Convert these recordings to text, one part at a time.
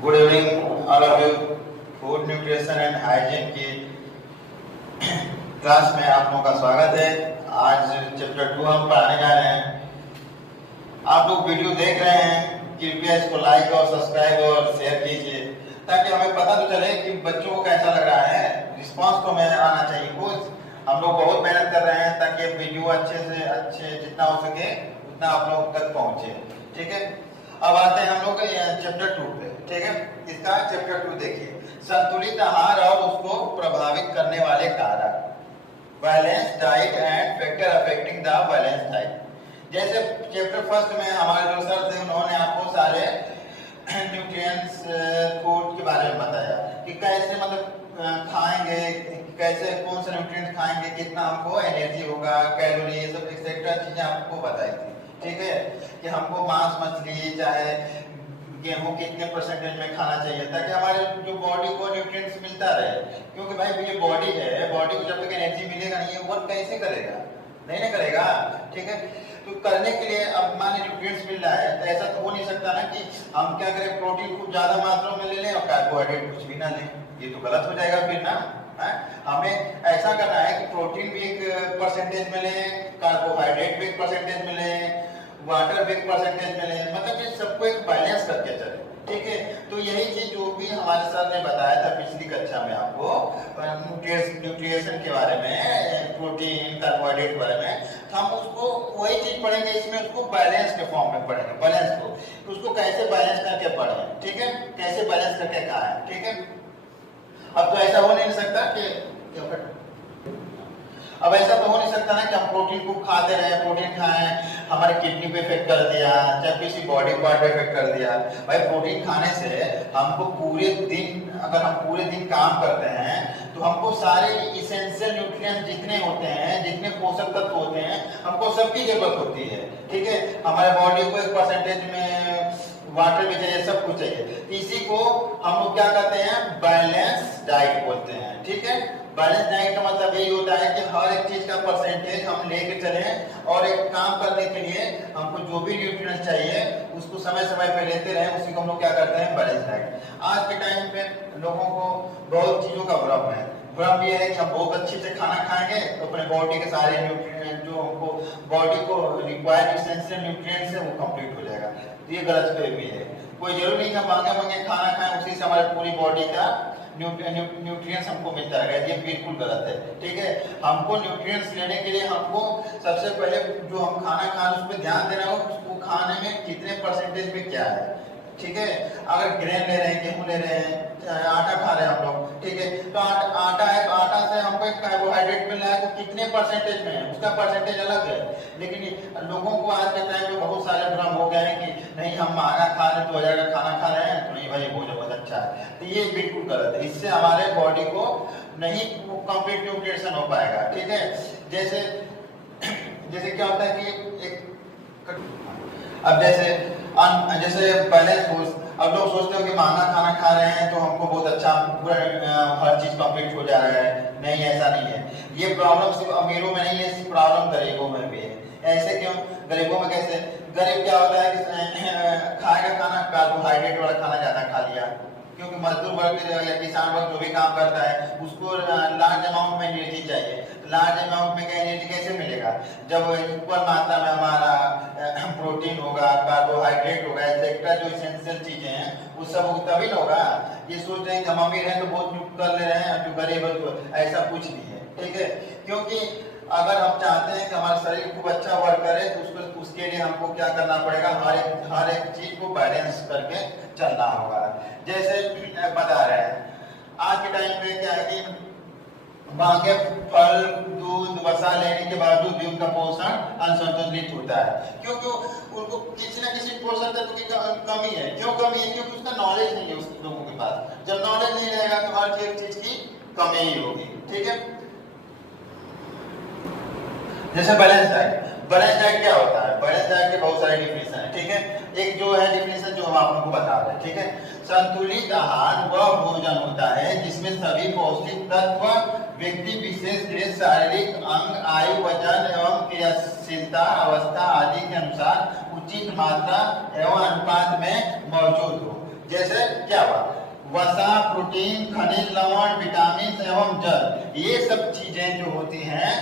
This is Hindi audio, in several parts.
Good evening all of you. Food nutrition and hygiene की क्लास में आप लोगों का स्वागत है। आज चैप्टर 2 हम पढ़ाने जा रहे हैं। आप लोग वीडियो देख रहे हैं, कृपया इसको लाइक और सब्सक्राइब और शेयर कीजिए ताकि हमें पता तो चले कि बच्चों को कैसा लग रहा है। रिस्पांस तो हमें आना चाहिए। कुछ हम लोग बहुत मेहनत कर रहे हैं ताकि वीडियो अच्छे से अच्छे जितना हो सके उतना आप लोग तक पहुंचे। ठीक है, अब आते हैं हम लोग चैप्टर 2 पे। ठीक है, इसका चैप्टर 2 देखिए, संतुलित आहार और उसको प्रभावित करने वाले कारक, balance diet and factor affecting the balance diet. जैसे चैप्टर फर्स्ट में हमारे जो सर थे उन्होंने आपको सारे न्यूट्रिएंट्स फूड के बारे में बताया कि कैसे मतलब खाएंगे, कैसे कौन से न्यूट्रिएंट्स खाएंगे, कितना हमको एनर्जी होगा, कैलोरी, ये सब एक्सेट्रा चीजें आपको बताई थी। ठीक है, कि हमको मांस मछली चाहे गेहूं कितने परसेंटेज में खाना चाहिए ताकि हमारे जो बॉडी को न्यूट्रिएंट्स मिलता रहे। क्योंकि भाई ये बॉडी है, बॉडी को जब तक एनर्जी मिलेगा नहीं, ये वर्क कैसे करेगा? नहीं ना करेगा। ठीक है, तो करने के लिए अब मान न्यूट्रिएंट्स मिल रहा है तो ऐसा तो हो नहीं सकता ना कि हम क्या करें, प्रोटीन खूब ज्यादा मात्रा में ले लें और कार्बोहाइड्रेट कुछ भी ना लें। ये तो गलत हो जाएगा फिर ना। हमें ऐसा करना है कि प्रोटीन भी एक परसेंटेज में लें, कार्बोहाइड्रेट भी एक परसेंटेज में लें, वाटर भी एक परसेंटेज में लें, मतलब ये सबको एक बैलेंस करके चले। ठीक है, तो यही चीज जो भी हमारे सर ने बताया था पिछली कक्षा में आपको न्यूट्रिएशन के बारे में, प्रोटीन कार्बोहाइड्रेट के बारे में, हम उसको वही चीज पढ़ेंगे इसमें, उसको बैलेंस के फॉर्म में पढ़ेंगे। बैलेंस को तो उसको कैसे बैलेंस करके पढ़ें। ठीक है, कैसे बैलेंस करके खाएं। ठीक है, अब तो ऐसा हो नहीं सकता कि अब ऐसा तो हो नहीं सकता ना कि हम प्रोटीन को खाते रहे, प्रोटीन खाएं हमारे किडनी पे इफेक्ट कर दिया, चाहे किसी बॉडी पार्ट पे इफेक्ट कर दिया। भाई प्रोटीन खाने से हमको पूरे दिन, अगर हम पूरे दिन काम करते हैं तो हमको सारे इसेंशियल न्यूट्रिएंट्स जितने होते हैं, जितने पोषक तत्व होते हैं, हमको सबकी जरूरत होती है। ठीक है, हमारे बॉडी को एक परसेंटेज में वाटर भी चाहिए, सब कुछ चाहिए। इसी को हम लोग क्या कहते हैं, बैलेंस डाइट बोलते हैं। ठीक है, बैलेंस डाइट का मतलब यही होता है कि हर एक चीज का परसेंटेज हम लेके चले और एक काम करने के लिए हमको जो भी न्यूट्रिएंट्स चाहिए उसको समय समय पे लेते रहे, उसी को हम लोग क्या करते हैं, बैलेंस डाइट। आज के टाइम पे लोगों को बहुत चीजों का भ्रम है। भ्रम ये है कि हम बहुत अच्छे से खाना खाएंगे तो अपने बॉडी के सारे न्यूट्रिएंट जो हमको बॉडी को रिक्वायर्ड एसेंशियल न्यूट्रिएंट्स है वो कंप्लीट हो जाएगा। ये गलतफहमी है। कोई जरूरी नहीं कि महंगे महंगे खाना खाएं उसी से हमारी पूरी बॉडी का न्यूट्रिएंट्स हमको मिलता रहेगा। ये बिल्कुल गलत है। ठीक है, हमको न्यूट्रिएंट्स लेने के लिए हमको सबसे पहले जो हम खाना खा रहे हैं उस पर ध्यान देना होगा, उसको खाने में कितने परसेंटेज में क्या है। ठीक है, अगर ग्रेन ले रहे हैं, गेहूं ले रहे हैं, आटा खा रहे हैं हम लोग, ठीक है, तो आटा है तो आटा से हमको एक कार्बोहाइड्रेट मिल रहा है तो कितने परसेंटेज में है, उसका परसेंटेज अलग है। लेकिन लोगों को आज के टाइम में बहुत सारे भ्रम हो गए हैं कि नहीं हम महंगा खा रहे हैं, 2000 का खाना खा रहे हैं तो नहीं भाई भोजन बहुत अच्छा है। तो ये बिल्कुल गलत है। इससे हमारे बॉडी को नहीं कंप्लीट न्यूट्रिशन हो पाएगा। ठीक है, जैसे जैसे क्या होता है कि एक अब जैसे बैलेंस फूड्स, अब लोग सोचते हो कि महंगा खाना खा रहे हैं तो हमको बहुत अच्छा पूरा हर चीज कंप्लीट हो जा रहा है। नहीं, ऐसा नहीं है। ये प्रॉब्लम सिर्फ अमीरों में नहीं है, इस प्रॉब्लम गरीबों में भी है। ऐसे क्यों? गरीबों में कैसे? गरीब क्या होता है कि खाएगा खाना, कार्बोहाइड्रेट वाला खाना ज्यादा खा लिया, क्योंकि मजदूर वर्ग या किसान वर्ग जो भी काम करता है उसको लार्ज अमाउंट में एनर्जी चाहिए। लार्ज अमाउंट में एनर्जी कैसे मिलेगा? जब इक्वल मात्रा में हमारा प्रोटीन होगा, कार्बोहाइड्रेट होगा, एक्सेट्रा जो इसेंशियल चीजें हैं वो सब तभी होगा। ये सोच रहे हैं कि हम अमीर हैं तो बहुत कर ले रहे हैं, जो गरीब है तो ऐसा कुछ नहीं है। ठीक है, क्योंकि अगर हम चाहते हैं कि हमारा शरीर खूब अच्छा वर्क करे तो उसके लिए हमको क्या करना पड़ेगा, हर एक चीज को बैलेंस करके चलना होगा। जैसे बता रहे हैं आज के टाइम पे क्या है कि महंगे फल, दूध, वसा लेने के बावजूद भी उनका पोषण असंतुलित होता है, क्योंकि उनको किसी न किसी पोषण तत्व की कमी है। क्यों कमी है? क्योंकि उसका नॉलेज नहीं है उस लोगों के पास। जब नॉलेज नहीं रहेगा तो हर चीज की कमी ही होगी। ठीक है, जैसे बैलेंस डाइट। बैलेंस डाइट क्या होता है? बैलेंस डाइट के बहुत सारे डिफिनेशन है। ठीक है, एक जो है डिफिनेशन जो हम आपको बता रहे हैं। ठीक है, संतुलित आहार वह भोजन होता है जिसमें सभी पौष्टिक तत्व व्यक्ति विशेष के शारीरिक अंग, आयु, वजन एवं क्रियाशीलता अवस्था आदि के अनुसार उचित मात्रा एवं अनुपात में मौजूद हो। जैसे क्या हुआ, वसा, प्रोटीन, खनिज, लवण, विटामिन एवं जल, ये सब चीजें जो होती हैं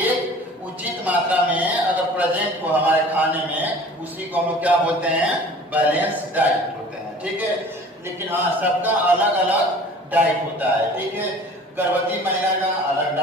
एक उचित मात्रा में अगर प्रेजेंट हो हमारे खाने में, उसी को हम लोग क्या बोलते हैं, बैलेंस डाइट होते हैं। ठीक है, लेकिन हाँ सबका अलग अलग डाइट होता है। ठीक है, गर्भवती महिला का अलग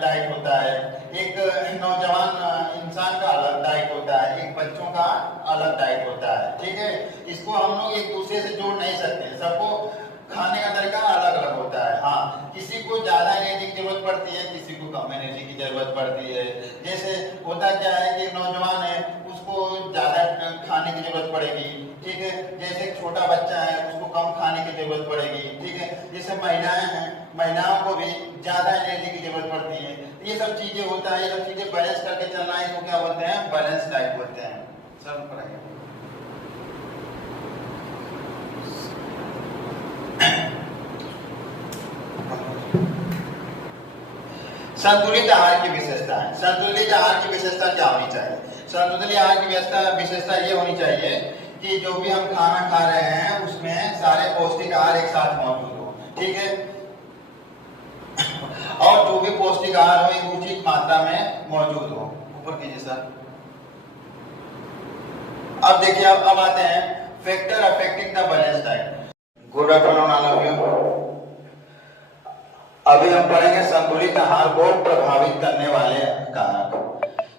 डाइट होता है, एक नौजवान इंसान का अलग डाइट होता है, एक बच्चों का अलग डाइट होता है। ठीक है, इसको हम लोग एक दूसरे से जोड़ नहीं सकते, सबको खाने का तरीका अलग अलग होता है। हाँ, किसी को ज्यादा एनर्जी की जरूरत पड़ती है, किसी को कम एनर्जी की जरूरत पड़ती है। जैसे होता क्या है कि नौजवान है, उसको ज्यादा खाने की जरूरत पड़ेगी। ठीक है, जैसे एक छोटा बच्चा है, उसको कम खाने की जरूरत पड़ेगी। ठीक है, जैसे महिलाएं हैं, महिलाओं को भी ज्यादा एनर्जी की जरूरत पड़ती है। ये सब चीजें होता है, ये सब चीजें बैलेंस करके चलना है, इसको क्या बोलते हैं, बैलेंस डाइट बोलते हैं। सब पढ़ाइए। संतुलित आहार की विशेषता है। संतुलित आहार की विशेषता क्या होनी चाहिए? संतुलित आहार की विशेषता ये होनी चाहिए कि जो भी हम खाना खा रहे हैं उसमें सारे पौष्टिक आहार एक साथ मौजूद हो। ठीक है, और जो भी पौष्टिक आहार हो एक उचित मात्रा में मौजूद हो। ऊपर कीजिए सर। अब देखिए, अब आते हैं factor affecting the balance diet. Good afternoon all of you. अभी हम पढ़ेंगे संतुलित आहार को प्रभावित करने वाले कारक।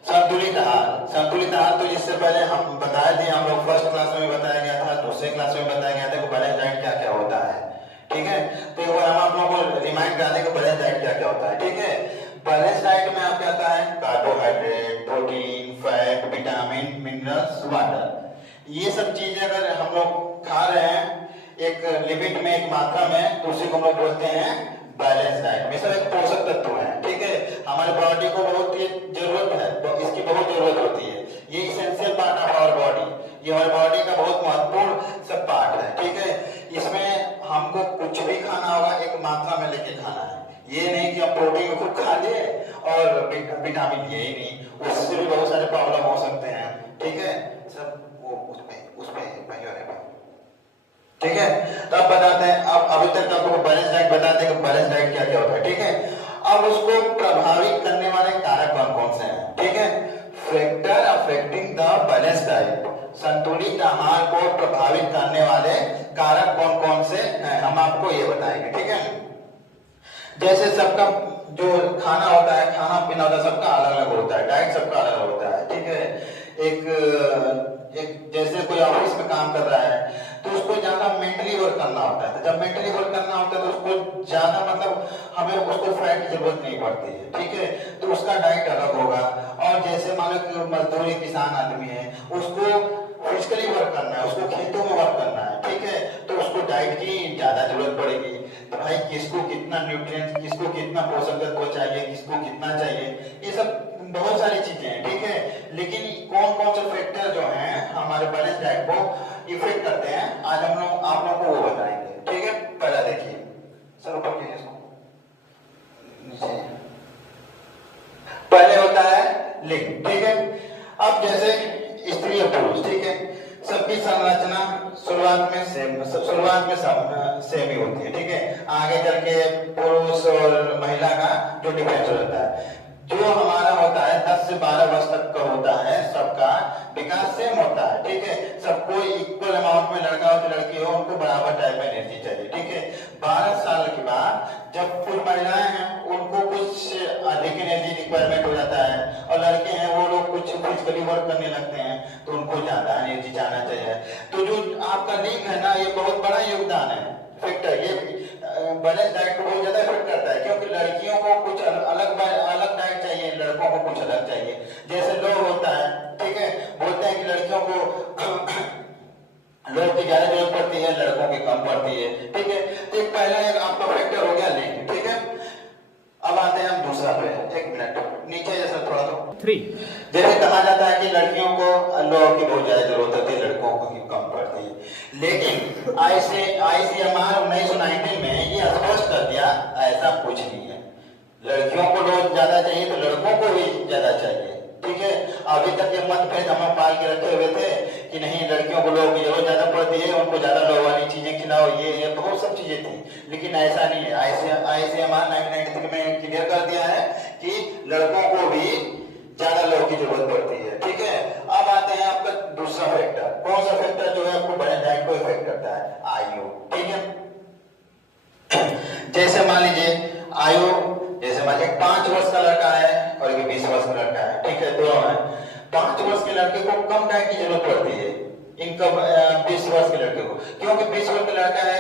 संतुलित आहार, संतुलित आहार तो इससे पहले हम बताए थे, हम लोग फर्स्ट क्लास में बताया गया था, दूसरे क्लास में बताया गया था कि बैलेंस डाइट क्या क्या होता है। ठीक है, तो एक बार हम आप लोगों को रिमाइंड करा दें कि बैलेंस डाइट क्या क्या होता है। ठीक है, बैलेंस डाइट में आप क्या आता है, carbohydrate, protein, fat, vitamin, minerals, water, ये सब चीजें अगर हम लोग खा रहे हैं एक लिमिट में, एक मात्रा में, तो उसी को हम लोग बोलते हैं बैलेंस डाइट। में सब एक पोषक तत्व है। ठीक है, हमारे बॉडी को बहुत ही जरूरत है, तो इसकी बहुत जरूरत होती है। ये essential part of our body, ये हमारे बॉडी का बहुत महत्वपूर्ण सब पार्ट है। ठीक है, इसमें हमको कुछ भी खाना होगा एक मात्रा में लेके खाना है। ये नहीं कि हम प्रोटीन खूब खा लिए और विटामिन लिए ही नहीं, उससे भी बहुत सारे प्रॉब्लम हो सकते हैं। ठीक है, सब वो उसमें ठीक है, तो अब बताते हैं, अब अभी तक आपको बैलेंस डाइट बताते हैं कि बैलेंस डाइट क्या क्या होता है। ठीक है, अब उसको प्रभावित करने वाले कारक कौन कौन से हैं। ठीक है, factor affecting the balance diet, संतुलित आहार को प्रभावित करने वाले कारक कौन कौन से हैं, हम आपको ये बताएंगे। ठीक है, जैसे सबका जो खाना होता है, खाना पीना होता है, सबका अलग अलग होता है, डाइट सबका अलग होता है। ठीक है, एक जैसे कोई ऑफिस में काम कर रहा है तो उसको ज्यादा मेंटली वर्क करना होता है, तो जब मेंटली वर्क करना होता है तो उसको ज्यादा मतलब हमें उसको फैट की जरूरत नहीं पड़ती है। ठीक है, तो उसका डाइट अलग होगा। और जैसे मान लो कि मजदूर किसान आदमी है, उसको फिजिकली वर्क करना है, उसको खेतों में वर्क करना है। ठीक है, तो उसको डाइट की ज्यादा जरूरत पड़ेगी। तो भाई किसको कितना न्यूट्रिएंट्स, किसको कितना पोषक तत्व चाहिए, किसको कितना चाहिए, ये सब बहुत सारी चीजें हैं। ठीक है, लेकिन कौन कौन से फैक्टर जो हैं हमारे बैलेंस डाइट को इफेक्ट करते हैं, आज हम लोग आप लोगों को वो बताएंगे। ठीक है, पहला देखिए सर, ऊपर कीजिए इसको, पहले होता है लिंग। ठीक है, अब जैसे स्त्री और पुरुष, ठीक है, सबकी संरचना शुरुआत में सेम ही होती है। ठीक है, आगे चल के पुरुष और महिला का जो डिफरेंस रहता है, जो हमारा होता है 10 से 12 वर्ष तक का होता है, सबका विकास सेम होता है। ठीक है, सबको इक्वल अमाउंट में, लड़का हो तो लड़की हो, उनको बराबर टाइप में एनर्जी चाहिए। ठीक है, 12 साल के बाद जब कुछ महिलाएं हैं उनको कुछ अधिक एनर्जी रिक्वायरमेंट हो जाता है, और लड़के हैं वो लोग कुछ फिजिकली वर्क करने लगते हैं तो उनको ज्यादा एनर्जी जाना चाहिए। तो जो आपका लिंग है ना, ये बहुत बड़ा योगदान है, फैक्टर, ये बैलेंस डाइट को बहुत ज्यादा इफेक्ट करता है, क्योंकि लड़कियों को कुछ अलग डाइट चाहिए, लड़कों को कुछ अलग चाहिए। जैसे लोग होता है, ठीक है, बोलते हैं कि लड़कियों को लोग की ज्यादा जरूरत पड़ती है, लड़कों की कम पड़ती है। ठीक है, तो एक पहला एक आपका फैक्टर हो गया लिंग। ठीक है, अब आते हैं हम दूसरा पे, एक मिनट नीचे जैसा थोड़ा तो 3, जैसे कहा जाता है कि लड़कियों को लोगों की बहुत ज्यादा जरूरत होती है, लड़कों को कम पड़ती है, लेकिन ICMR 1990 में ये स्पष्ट कर दिया ऐसा कुछ नहीं है। लड़कियों को लोग ज्यादा चाहिए तो लड़कों को भी ज्यादा चाहिए। ठीक है, अभी तक ये मतभेद हम पाल के रखे हुए थे कि नहीं लड़कियों को लोगों की जरूरत ज्यादा पड़ती है, उनको ज्यादा लोग वाली चीजें खिलाओ, ये बहुत सब चीजें थी। लेकिन ऐसा नहीं है, आईसीएमआर 1993 में क्लियर कर दिया है कि लड़कों को भी ज्यादा लोगों की जरूरत पड़ती है। ठीक है, अब आते हैं आपका दूसरा फैक्टर। कौन सा फैक्टर जो है आपको बड़े डाइट को इफेक्ट करता है? आयु। ठीक है, जैसे मान लीजिए आयु, जैसे मान लीजिए 5 वर्ष का लड़का है और एक 20 वर्ष का लड़का है। ठीक है, दोनों है। 5 वर्ष के लड़के को कम डाइट की जरूरत पड़ती है इनका 20 वर्ष के लड़के को, क्योंकि 20 वर्ष का लड़का है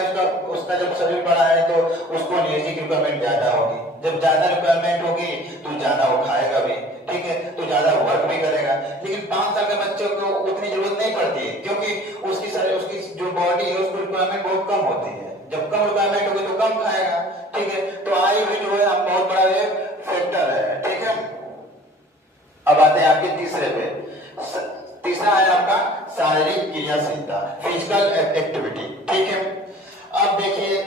उसका जब शरीर बड़ा है तो उसको एनर्जी की रिक्वायरमेंट ज्यादा होगी। जब ज्यादा रिक्वायरमेंट होगी तो ज्यादा वो खाएगा भी। ठीक है, तो ज्यादा वर्क भी करेगा। लेकिन 5 साल के बच्चे को उतनी जरूरत नहीं पड़ती है, क्योंकि उसकी जो बॉडी है उसको रिक्वायरमेंट बहुत कम होती है। जब कम रिक्वायरमेंट होगी तो कम खाएगा। ठीक है, तो आयु भी जो है बहुत बड़ा फैक्टर है। ठीक है, अब आते हैं आपके तीसरे पे। तीसरा है आपका शारीरिक क्रियाशीलता, फिजिकल एक्टिविटी। ठीक है, अब देखिए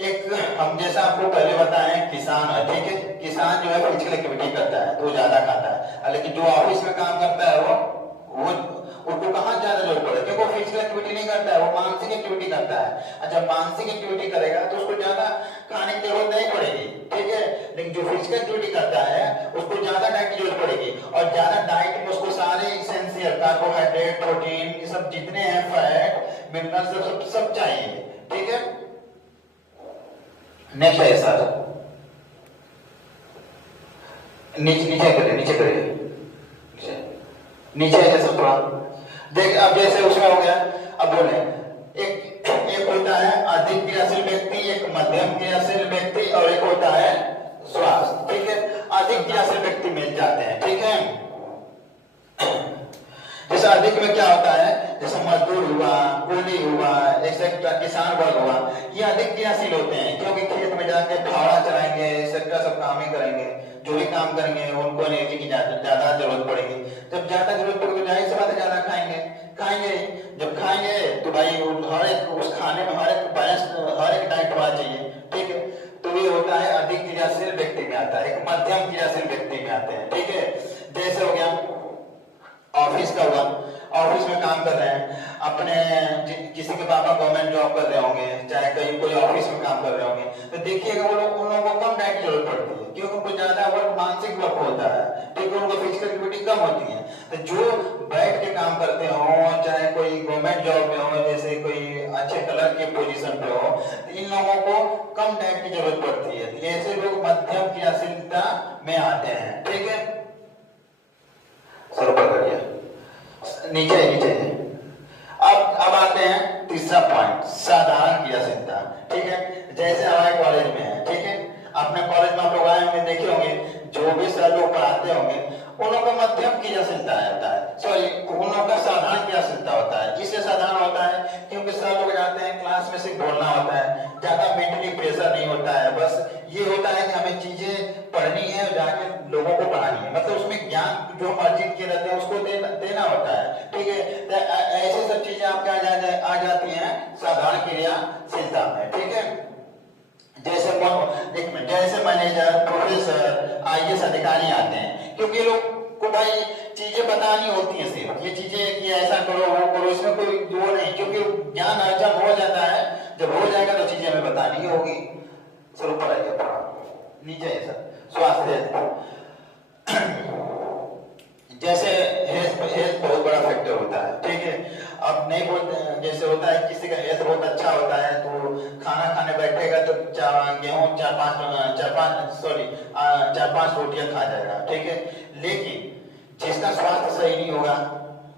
एक हम जैसा आपको पहले बताएं किसान है। ठीक है, किसान जो है फिजिकल एक्टिविटी करता है तो वो ज्यादा खाता है, लेकिन जो ऑफिस में काम करता है वो उसको कहाँ ज्यादा जरूरत पड़े, क्योंकि वो फिजिकल एक्टिविटी नहीं करता है, वो मानसिक एक्टिविटी करता है। जब मानसिक एक्टिविटी करेगा तो उसको ज्यादा खाने की जरूरत नहीं पड़ेगी। ठीक है, लेकिन जो फिजिकल एक्टिविटी करता है उसको ज्यादा डाइट की जरूरत पड़ेगी, और ज्यादा डाइट में उसको सारे इसेंशियल कार्बोहाइड्रेट, प्रोटीन, ये सब जितने हैं, फैट, मिनरल्स सब चाहिए। ठीक है, नेक्स्ट है सर, नीचे करिए नीचे है सब थोड़ा देख। अब जैसे उसमें हो गया, अब बोले एक होता है अधिक क्रियाशील व्यक्ति, एक मध्यम क्रियाशील व्यक्ति और एक होता है स्वास्थ्य। ठीक है, अधिक क्रियाशील व्यक्ति मिल जाते हैं। ठीक है, जैसे अधिक में क्या होता है, जैसे मजदूर हुआ, कूली हुआ, एक्सेट्रा, किसान वर्ग हुआ, ये अधिक क्रियाशील होते हैं, क्योंकि खेत में जाके फावड़ा चलाएंगे, एक्सेट्रा सब काम ही करेंगे। जो भी काम करेंगे उनको एनर्जी की ज्यादा जरूरत पड़ेगी। जब ज्यादा जरूरत पड़ेगी जाहिर सी बात है ज्यादा खाएंगे। जब खाएंगे तो भाई हर एक उस खाने में हर एक बैलेंस, हर एक डाइट होना चाहिए। ठीक है, तो ये होता है अधिक क्रियाशील व्यक्ति में आता है, एक मध्यम क्रियाशील व्यक्ति में आते हैं। ठीक है, जैसे हो गया ऑफिस का हुआ, ऑफिस में काम कर रहे हैं, अपने किसी के पापा गवर्नमेंट जॉब कर रहे होंगे, चाहे कहीं कोई ऑफिस में काम कर रहे होंगे, तो देखिएगा वो लोग, उन लोगों को कम डाइट की जरूरत पड़ती है, क्योंकि उनको ज्यादा वर्क मानसिक वर्क होता है। ठीक है, उनको फिजिकल एक्टिविटी कम होती है। तो जो बैठ के काम करते हो, चाहे कोई गवर्नमेंट जॉब में हो, जैसे कोई अच्छे कलर के पोजीशन पे हो, तो इन लोगों को कम डाइट की जरूरत पड़ती है। तो ऐसे लोग मध्यम क्रियाशीलता में आते हैं। ठीक है, सर पकड़िए, नीचे अब आते हैं तीसरा पॉइंट, साधारण क्रियाशीलता। ठीक है, जैसे हमारे कॉलेज में है। ठीक है, अपने कॉलेज में आप लोग आए होंगे, देखे होंगे, जो भी सर लोग पढ़ाते होंगे उन लोगों का मध्यम क्रियाशीलता होता है, सॉरी उन लोगों का साधारण क्रियाशीलता होता है। इससे साधारण होता है क्योंकि सर लोग जाते हैं क्लास में सिर्फ बोलना होता है, ज्यादा मेंटली प्रेशर नहीं होता है। बस ये होता है कि हमें चीजें पढ़नी है और जाके लोगों को पढ़ानी है, मतलब उसमें ज्ञान जो हम अर्जित किए रहते हैं उसको देना होता है। ठीक है, तो ऐसे सब चीजें आपके आ जाती हैं साधारण क्रियाशीलता में। ठीक है, जैसे मैनेजर, प्रोफेसर, आईएएस अधिकारी आते हैं, क्योंकि ये लोग को भाई चीजें बतानी होती है, सिर्फ ये चीजें कि ऐसा करो वो करो, इसमें कोई दो नहीं, क्योंकि ज्ञान अर्जन हो जाता है। जब हो जाएगा तो चीजें हमें बतानी होगी। सर ऊपर आइए, नीचे है सर, स्वास्थ्य। जैसे हेल्थ बहुत बड़ा फैक्टर होता है। ठीक है, अब नहीं बोलते, जैसे होता है किसी का हेल्थ बहुत अच्छा होता है तो खाना खाने बैठेगा तो गेहूं चार पांच रोटियां खा जाएगा। ठीक है, लेकिन जिसका स्वास्थ्य सही नहीं होगा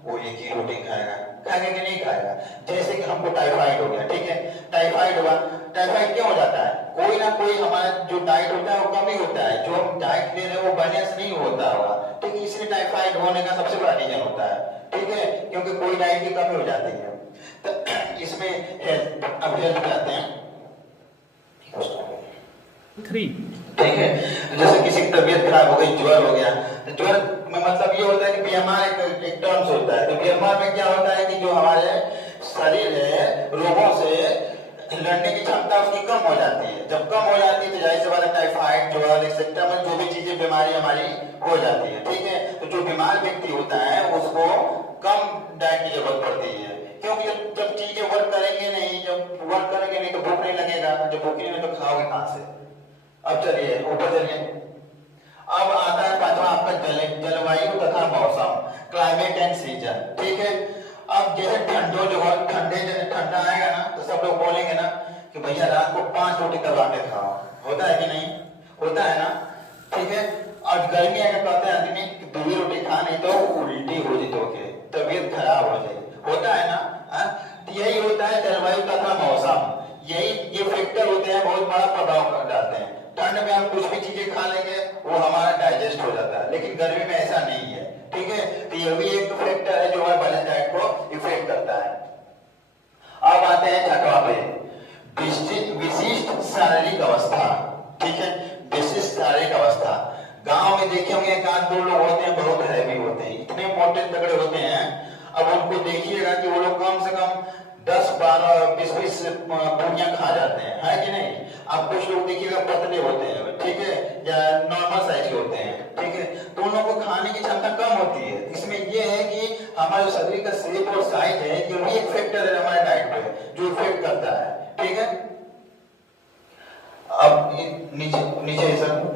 वो एक ही रोटी खाएगा कि नहीं खाएगा। जैसे कि हमको टाइफाइड हो गया। ठीक है, टाइफाइड हुआ, टाइफाइड क्यों हो जाता है? कोई ना कोई हमारा जो डाइट होता है वो कम ही होता है, जो हम डाइट ले रहे हैं वो बैलेंस नहीं होता होगा। ठीक है, इसलिए टाइफाइड होने का सबसे बड़ा रीजन होता है। ठीक है, क्योंकि कोई डाइट की कमी हो जाती है। तो इसमें अब हेल्थ जाते हैं 3। ठीक है, जैसे किसी की तबीयत खराब हो गई, ज्वर हो गया, ज्वर में मतलब ये होता है कि बीएमआर एक टर्म्स होता है। तो बीएमआर में क्या होता है कि जो हमारे शरीर है रोगों से लड़ने की क्षमता उसकी कम हो जाती है। जब कम हो जाती है तो जाहिर सी बात है टाइफाइड, ज्वर, एक्सेट्रा में जो भी चीजें बीमारी हमारी हो जाती है। ठीक है, तो जो बीमार व्यक्ति होता है उसको कम डाइट की जरूरत पड़ती है, क्योंकि जब चीजें वर्क करेंगे नहीं, जब वर्क करेंगे नहीं तो भूख नहीं लगेगा, जब भूख नहीं लगेगा तो खाओगे कहां से। अब चलिए ऊपर चलिए। अब आता है पांचवा आपका जलवायु तथा मौसम, क्लाइमेट एंड सीजन। ठीक है, अब जैसे ठंडा आएगा ना तो सब लोग बोलेंगे ना कि भैया रात को 5 रोटी दबा के खाओ, होता है कि नहीं, होता है ना। ठीक है, और गर्मी आकर कहते हैं आदमी कि 2 रोटी खा नहीं तो उल्टी हो जी, तो तबीयत खराब हो जाएगी, होता है ना। तो यही होता है जलवायु तथा मौसम, यही ये फैक्टर होते हैं, बहुत बड़ा प्रभाव डालते हैं। ठंड में हम कुछ भी चीजें खा लेंगे वो हमारा डाइजेस्ट हो जाता है, लेकिन गर्मी में ऐसा नहीं है। ठीक है, तो ये भी एक फैक्टर है जो हमारे बैलेंस डाइट को इफेक्ट करता है। अब आते हैं छठवां पे, विशिष्ट शारीरिक अवस्था। ठीक है, विशिष्ट शारीरिक अवस्था। गांव में देखे होंगे 1-2 लोग होते हैं, बहुत हैवी होते हैं, इतने मोटे तगड़े होते हैं। अब उनको देखिएगा कि वो लोग कम से कम 10, 12, 20 पूरियां खा जाते हैं, है कि नहीं। अब कुछ लोग देखिएगा पतले होते हैं, ठीक है, या नॉर्मल साइज के होते हैं। ठीक है, तो उन लोगों को खाने की क्षमता कम होती है। इसमें यह है कि हमारे शरीर का शेप और साइज है, ये भी एक फैक्टर है हमारे डाइट पे जो इफेक्ट करता है। ठीक है, अब नीचे सर,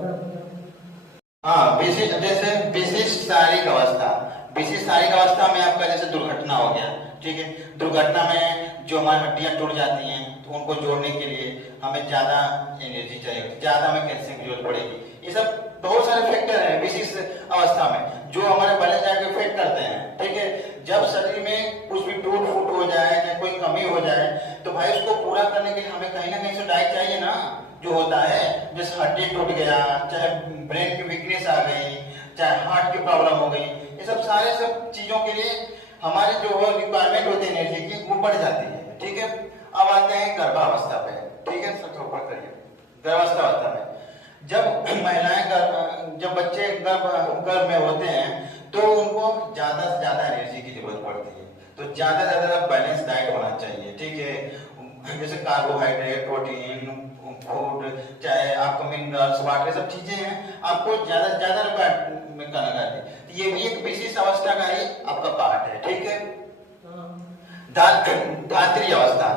हाँ, जैसे विशिष्ट शारीरिक अवस्था। विशिष्ट शारीरिक अवस्था में आपका जैसे दुर्घटना हो गया। ठीक है, दुर्घटना में जो हमारी हड्डियां टूट जाती हैं तो उनको जोड़ने के लिए हमें ज्यादा एनर्जी चाहिए होती है, ज्यादा हमें कैल्शियम की जरूरत पड़ेगी। ये सब बहुत सारे फैक्टर हैं विशिष्ट अवस्था में जो हमारे बैलेंस डाइट को इफेक्ट करते हैं। ठीक है, जब शरीर में कुछ भी टूट फूट हो जाए या कोई कमी हो जाए तो भाई उसको पूरा करने के लिए हमें कहीं ना कहीं से डाइट चाहिए ना, जो होता है। जैसे हड्डी टूट गया, चाहे ब्रेन की वीकनेस आ गई, चाहे हार्ट की प्रॉब्लम हो गई, ये सब सारे सब चीजों के लिए हमारे जो रिक्वायरमेंट होती है एनर्जी की वो बढ़ जाती है। ठीक है, अब आते हैं गर्भावस्था पे। ठीक है, सबसे ऊपर करिए। गर्भावस्था में जब महिलाएं जब बच्चे गर्भ में होते हैं तो उनको ज्यादा से ज्यादा एनर्जी की जरूरत पड़ती है, तो ज्यादा से ज्यादा बैलेंस डाइट होना चाहिए। ठीक है, जैसे कार्बोहाइड्रेट, प्रोटीन, फूड, चाहे आपको मिनरल्स, वाटर, सब चीजें हैं, आपको ज्यादा से ज्यादा करना चाहिए। ये भी एक विशेष अवस्था का ही आपका पार्ट है। ठीक है, धात्री अवस्था।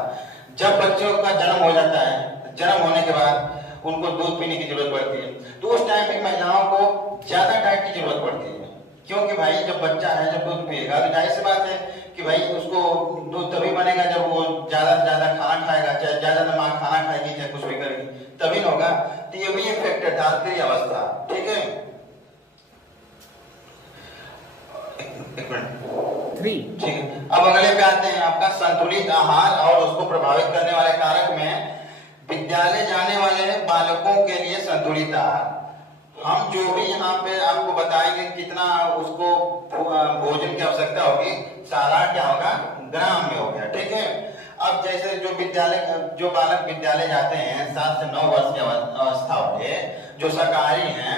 जब बच्चों का जन्म हो जाता है, जन्म होने के बाद उनको दूध पीने की जरूरत पड़ती है, तो उस टाइम पे महिलाओं को ज्यादा डाइट की जरूरत पड़ती है, क्योंकि भाई जब बच्चा है, जब दूध पिएगा तो जाहिर सी बात है कि भाई उसको दूध तभी बनेगा जब वो ज्यादा से ज्यादा खाना खाएगा, चाहे ज्यादा माँ खाना खाएगी चाहे कुछ भी करेगी, तभी ना होगा। तो ये भी एक फैक्टर, धात्री अवस्था। ठीक है, एक मिनट, 3। ठीक है, अब अगले पे आते हैं आपका संतुलित आहार और उसको प्रभावित करने वाले कारक में विद्यालय जाने वाले बालकों के लिए संतुलित आहार। हम जो भी यहाँ पे आपको बताएंगे कितना उसको भोजन की आवश्यकता होगी, सारा क्या होगा, ग्राम में हो गया। ठीक है, अब जैसे जो बालक विद्यालय जाते हैं 7 से 9 वर्ष की अवस्था वाले जो शाकाहारी हैं,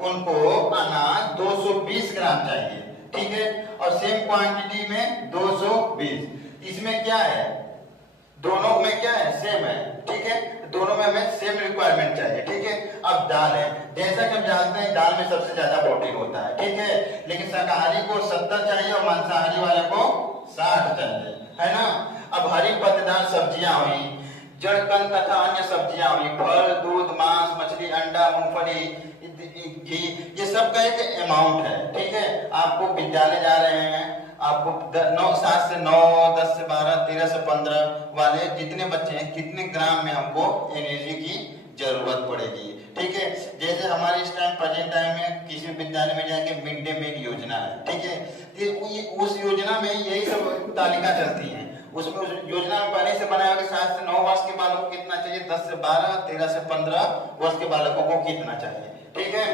उनको अनाज 220 ग्राम चाहिए। ठीक है, और सेम क्वांटिटी में 220। इसमें क्या है, दोनों में क्या है, सेम है। ठीक है, दोनों में हमें सेम रिक्वायरमेंट चाहिए। ठीक है, अब दाल है, जैसा कि हम जानते हैं दाल में सबसे ज्यादा प्रोटीन होता है। ठीक है, लेकिन शाकाहारी को 70 चाहिए और मांसाहारी वाले को 60 चाहिए, है ना। अब हरी पत्तेदार सब्जियां हुई, जड़कन तथा अन्य सब्जियां हुई, फल, दूध, मांस, मछली, अंडा, मूंगफली, घी, ये सब का एक अमाउंट है। ठीक है, आपको विद्यालय जा रहे हैं, आपको 7 से 9, 10 से 12, 13 से 15 वाले जितने बच्चे हैं, कितने ग्राम में हमको एनर्जी की जरूरत पड़ेगी। ठीक है, जैसे हमारे इस टाइम प्रेजेंट टाइम में किसी विद्यालय में जाके मिड डे मील योजना है। ठीक है, उस योजना में यही सब तालिका चलती है। उसमें उस योजना में पहले से बनाया कि 7 से 9 वर्ष के बालकों को कितना चाहिए, 10 से 12, 13 से 15 वर्ष के बालकों को कितना चाहिए। ठीक है,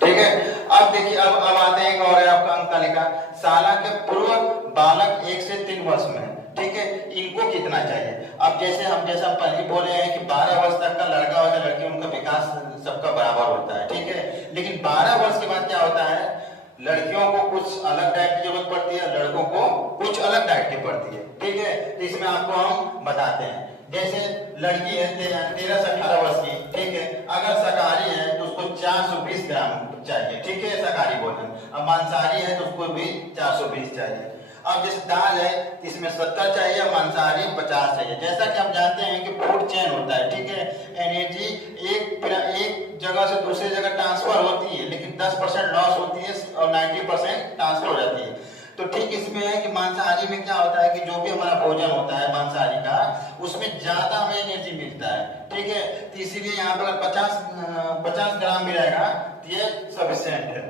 ठीक है, अब देखिए, अब आते हैं और है आपका अंक तालिका। साला के पूर्व बालक 1 से 3 वर्ष में, ठीक है, इनको कितना चाहिए। अब जैसा पहले बोले हैं कि 12 वर्ष तक का लड़का हो या लड़की, उनका विकास सबका बराबर होता है। ठीक है, लेकिन 12 वर्ष के बाद क्या होता है, लड़कियों को कुछ अलग डाइट की जरूरत पड़ती है, लड़कों को कुछ अलग डाइट की पड़ती है। ठीक है, इसमें आपको हम बताते हैं। जैसे लड़की है 13 से 18 वर्ष की, ठीक है, अगर शाकाहारी है तो उसको 420 ग्राम चाहिए, ठीक है, शाकाहारी भोजन। अब मांसाहारी है तो उसको भी 420 चाहिए। अब जैसे दाल है इसमें 70 चाहिए, मांसाहारी 50 चाहिए। जैसा कि हम जानते हैं कि फूड चेन होता है, ठीक है, एनर्जी एक जगह से दूसरी जगह ट्रांसफर होती है, लेकिन 10% लॉस होती है और 90% ट्रांसफर हो जाती है। तो ठीक इसमें है कि मांसाहारी में क्या होता है कि जो भी हमारा भोजन होता है मांसाहारी का, उसमें ज्यादा हमें एनर्जी मिलता है, ठीक है। तो इसीलिए यहाँ पर 50 ग्राम भी रहेगा तो ये सफिशिएंट है।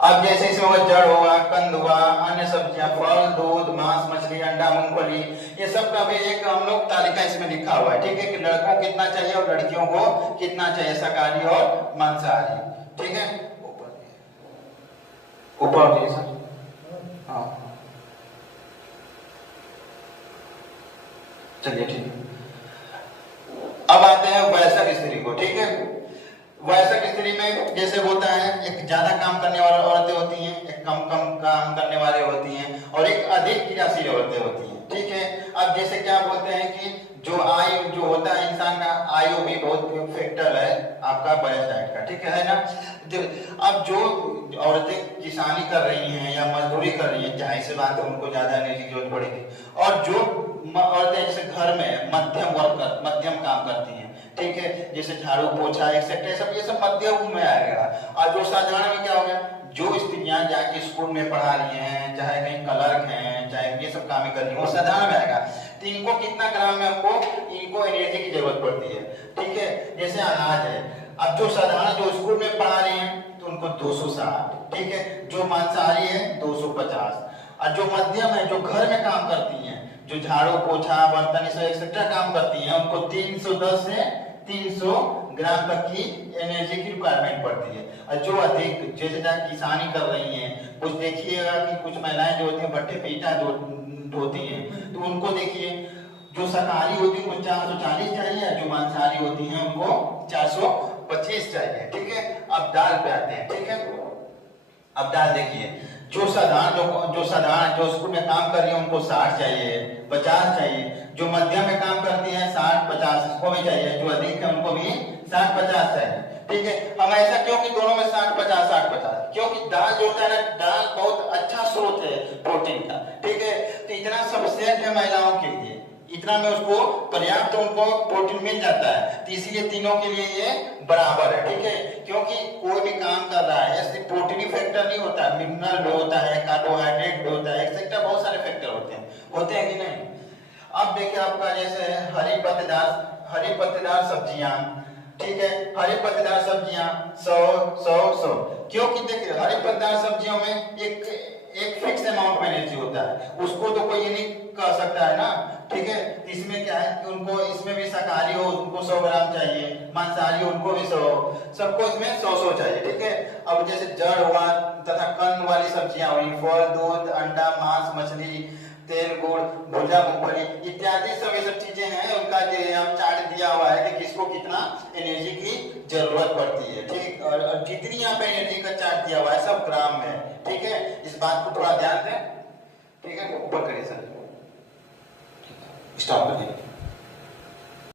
अब जैसे इसमें वो जड़ होगा, कंद हुआ, अन्य सब्जियां, फल, दूध, मांस, मछली, अंडा, मूंगफली, ये सब का भी एक हम लोग तालिका इसमें लिखा हुआ है, ठीक है, कि लड़कों को कितना चाहिए और लड़कियों को कितना चाहिए, शाकाहारी और मांसाहारी, ठीक है। ऊपर जी सर, हाँ चलिए ठीक है। अब आते हैं वयस्क स्त्री को, ठीक है। वयस्क स्त्री में जैसे होता है, एक ज्यादा काम करने वाली औरतें होती हैं, एक कम काम करने वाले होती हैं, और एक अधिक क्रियाशील औरतें होती हैं, ठीक है। अब जैसे क्या बोलते हैं कि जो आयु जो होता है इंसान का, आयु भी बहुत फैक्टर है आपका वयस डाइट का, ठीक है ना। अब जो औरतें किसानी कर रही हैं या मजदूरी कर रही हैं, जाहिर सी बात है उनको ज्यादा एनर्जी की जरूरत पड़ेगी। और जो औरतें जैसे घर में मध्यम काम करती हैं, ठीक है, जैसे झाड़ू पोछा एक्सेट्रा, ये सब मध्यम में आएगा। और जो साधारण में क्या हो गया, जो स्त्रियां जाके स्कूल में पढ़ा रही हैं, चाहे कहीं क्लर्क हैं, चाहे ये सब काम कर रही हैं, वो साधारण में आएगा। तो इनको कितना ग्राम में इनको एनर्जी की जरूरत पड़ती है, ठीक है। जैसे अनाज है, अब जो साधारण जो स्कूल में पढ़ा रही हैं तो उनको 260, ठीक है। जो मांसाहारी है 250, और जो मध्यम है जो घर में काम करती हैं, जो झाड़ू पोछा बर्तन एक्सेट्रा काम करती हैं, उनको 310 से 300 ग्राम तक की एनर्जी की रिक्वायरमेंट पड़ती है। और जो अधिक जैसे किसानी कर रही हैं, कुछ देखिएगा कि कुछ महिलाएं जो होती हैं भट्टे पे ईंटा ढोती हैं, तो उनको देखिए, जो शाकाहारी होती है उनको 440 चाहिए, जो मांसाहारी होती हैं उनको 425 चाहिए, ठीक है। अब दाल पे आते हैं, ठीक है। अब दाल देखिए, जो साधारण जो स्कूल में काम कर रही है उनको 60 चाहिए, 50 चाहिए। जो मध्यम में काम करती है 60-50 इसको भी चाहिए, जो अधिक है उनको भी 60-50 चाहिए, ठीक है। हम ऐसा क्यों कि दोनों में 60-50, क्योंकि दाल जो होता है ना, दाल बहुत अच्छा स्रोत है प्रोटीन का, ठीक है। तो इतना सफिशिएंट है महिलाओं के लिए, इतना में उसको पर्याप्त उनको प्रोटीन मिल जाता है। तो इसीलिए तीनों के लिए ये बराबर है, ठीक है। क्योंकि कोई भी काम कर रहा है सिर्फ प्रोटीन ही फैक्टर नहीं होता, मिनरल भी होता है, कार्बोहाइड्रेट भी होता है, एक्सेट्रा बहुत सारे फैक्टर होते हैं कि नहीं। अब देखिए आपका जैसे हरी पत्तेदार सब्जियां, ठीक है, हरी पत्तेदार सब्जियां 100 क्योंकि देखिए हरी पत्तेदार सब्जियों में एक फिक्स अमाउंट में एनर्जी होता है, उसको तो कोई ये नहीं कर सकता है ना, ठीक है। इसमें क्या है कि उनको इसमें भी शाकाहारी हो उनको 100 ग्राम चाहिए, मांसाहारी हो उनको भी 100, सबको इसमें 100 चाहिए, ठीक है। अब जैसे जड़ हुआ तथा कंद वाली सब्जियां हुई, फल, दूध, अंडा, मांस, मछली, तेल, गुड़, भुजा, मूंगफली इत्यादि सब ये सब चीजें हैं, उनका जो यहाँ चार्ट दिया हुआ है कि किसको कितना एनर्जी की जरूरत पड़ती है, ठीक। और जितनी यहाँ पे एनर्जी का चार्ट दिया हुआ है सब ग्राम में, ठीक है। इस बात को थोड़ा ध्यान दें, ठीक है। ऊपर करिए सर, स्टॉप करिए।